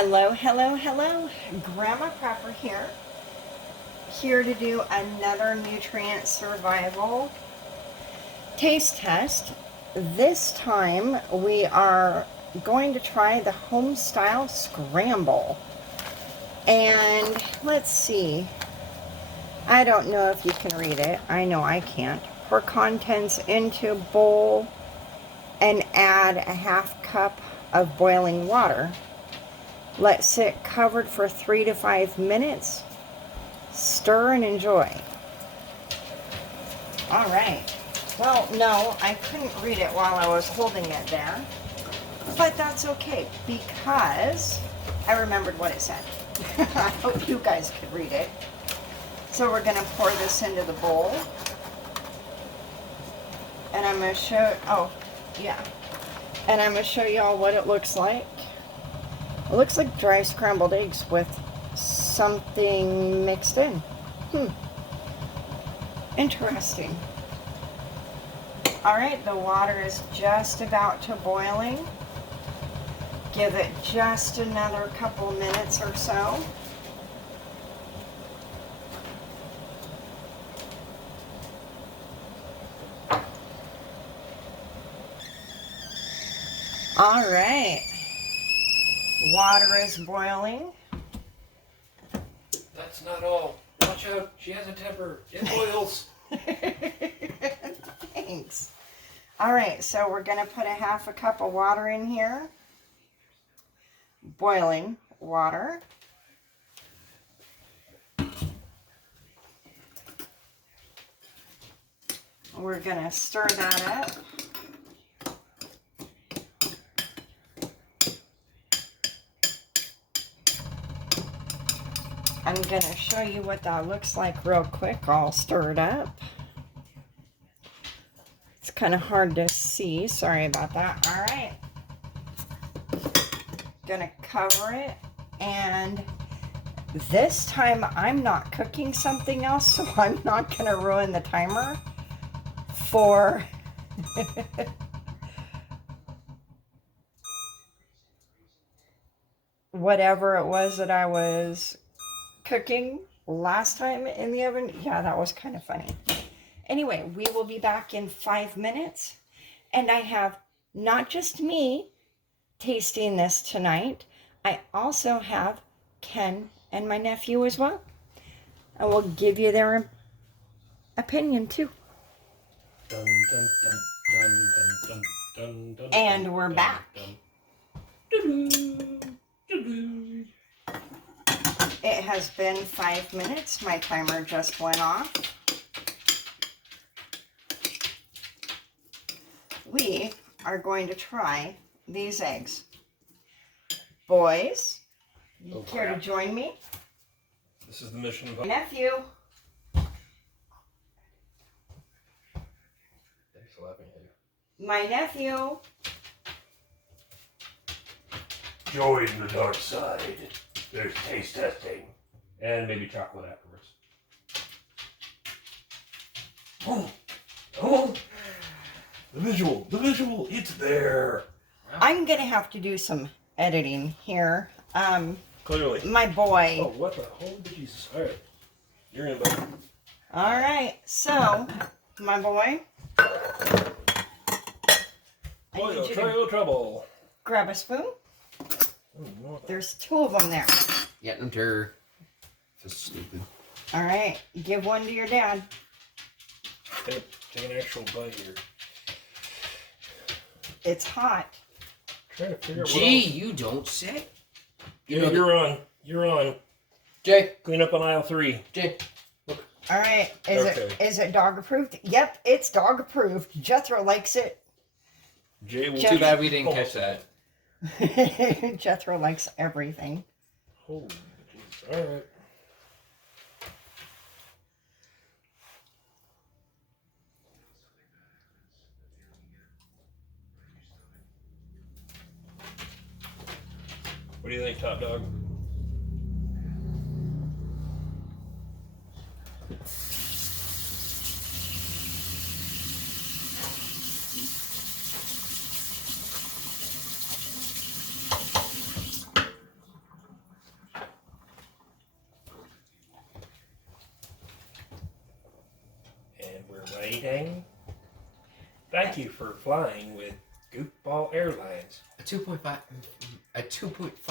Hello, hello, hello. Grandma Prepper here. Here to do another nutrient survival taste test. This time we are going to try the Homestyle Scramble. And let's see. I don't know if you can read it. I know I can't. Pour contents into a bowl and add a half cup of boiling water. Let sit covered for 3 to 5 minutes. Stir and enjoy. All right. Well, no, I couldn't read it while I was holding it there. But that's okay because I remembered what it said. I hope you guys could read it. So we're going to pour this into the bowl. And I'm going to show, And I'm going to show you all what it looks like. It looks like dry scrambled eggs with something mixed in. Interesting. All right, the water is just about to boiling. Give it just another couple minutes or so. All right. Water is boiling. That's not all. Watch out. She has a temper. It boils. Thanks. All right, so we're going to put a half a cup of water in here. Boiling water. We're going to stir that up. I'm going to show you what that looks like real quick. I'll stir it up. It's kind of hard to see. Sorry about that. All right. Going to cover it. And this time I'm not cooking something else, so I'm not going to ruin the timer for whatever it was that I was cooking last time in the oven. Yeah, that was kind of funny. Anyway, we will be back in 5 minutes. And I have not just me tasting this tonight. I also have Ken and my nephew as well. I will give you their opinion too. Dun, dun, dun, dun, dun, dun, dun, And we're back. It has been 5 minutes. My timer just went off. We are going to try these eggs. Boys, you care to join me? This is the mission. Nephew. Thanks for laughing at you. My nephew. Join the dark side. There's taste testing. And maybe chocolate afterwards. Oh, the visual, it's there. I'm going to have to do some editing here. Clearly. My boy. Oh, what the holy Jesus. All right. You're in, buddy. All right, so, my boy. Boy, you'll try your trouble. Grab a spoon. There's 2 of them there. Yeah, they're just stupid. All right, give one to your dad. Take an actual bite here. It's hot. Trying to figure out Gee, you don't say. Yeah, you're on. You're on. Jay. Clean up on aisle 3. Jay. All right, is it dog approved? Yep, it's dog approved. Jethro likes it. Jay will Too bad we didn't catch that. Jethro likes everything. Holy Jesus. All right. What do you think, Top Dog? exciting. Thank you for flying with Goofball Airlines. A 2.5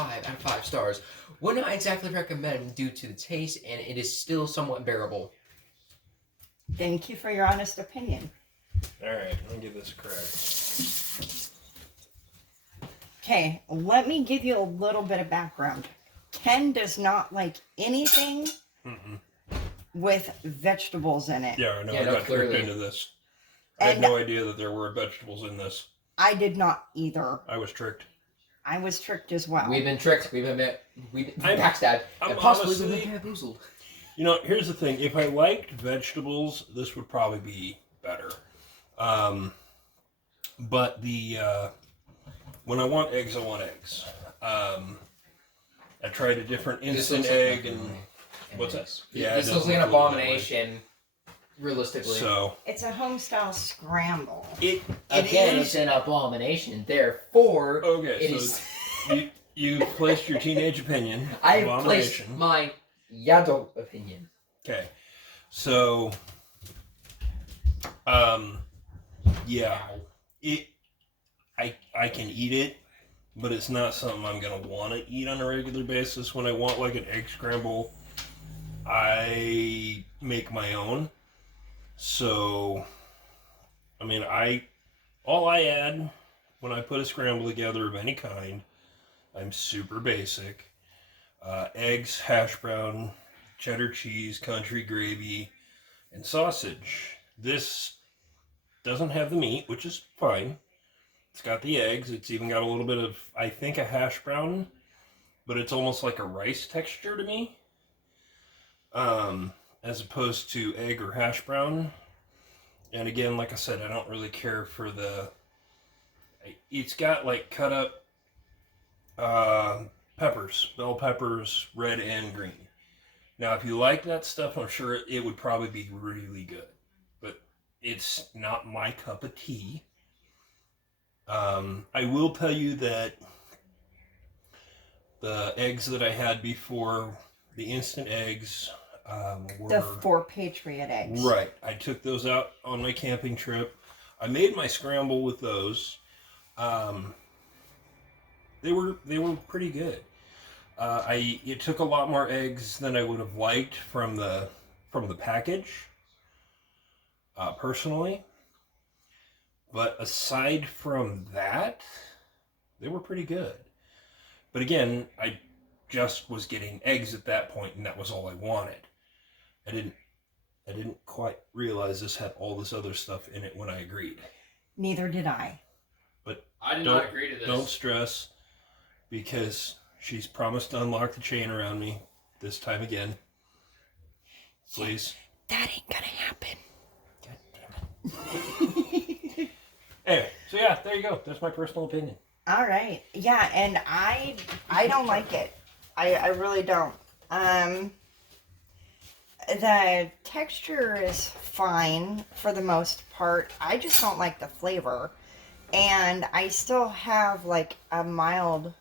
out of 5 stars. Would not exactly recommend due to the taste, and it is still somewhat bearable. Thank you for your honest opinion. Alright, I'm gonna give this a crack. Okay, let me give you a little bit of background. Ken does not like anything with vegetables in it. Yeah, I know. Yeah, I no, got tricked clearly. into this. I had And no idea that there were vegetables in this. I did not either. I was tricked. I was tricked as well. We've been tricked. We've been backstabbed. I'm And possibly honestly- we've been bamboozled. You know, here's the thing. If I liked vegetables, this would probably be better. But when I want eggs, I want eggs. I tried a different instant egg and what's that? Yeah, This it looks does like an look a little that way. abomination. Realistically. So It's a Homestyle Scramble. Again, is- it's an abomination. Therefore, okay, it so is. you placed your teenage opinion. I have placed Abomination. my adult opinion. Okay, so yeah, I can eat it, but it's not something I'm gonna want to eat on a regular basis. When I want like an egg scramble, I make my own. So, I mean, all I add when I put a scramble together of any kind, I'm super basic. Eggs, hash brown, cheddar cheese, country gravy, and sausage. This doesn't have the meat, which is fine. It's got the eggs. It's even got a little bit of, I think, a hash brown, but it's almost like a rice texture to me, as opposed to egg or hash brown. And again, like I said, I don't really care for it's got like cut up peppers, bell peppers, red and green. Now, if you like that stuff, I'm sure it would probably be really good. But it's not my cup of tea. I will tell you that the eggs that I had before, the instant eggs, were... The 4 Patriot eggs. Right. I took those out on my camping trip. I made my scramble with those. They were pretty good. It took a lot more eggs than I would have liked from the package, personally. But aside from that, they were pretty good. But again, I just was getting eggs at that point, and that was all I wanted. I didn't quite realize this had all this other stuff in it when I agreed. Neither did I. But I did don't- not agree to this. Don't stress, because she's promised to unlock the chain around me this time again. Please. That ain't gonna happen. God damn it. Anyway, so yeah, there you go. That's my personal opinion. All right. Yeah, and I don't like it. I really don't. The texture is fine for the most part. I just don't like the flavor. And I still have like a mild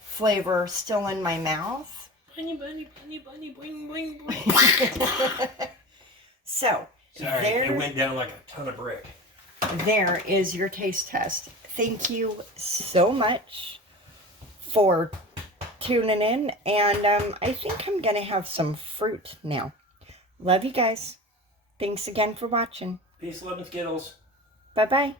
flavor still in my mouth. Bunny, bunny, bunny, bunny, boing, boing, boing. So, Sorry, it went down like a ton of brick. there is your taste test. Thank you so much for tuning in, and I think I'm gonna have some fruit now. Love you guys. Thanks again for watching. Peace, love, and Skittles. Bye bye.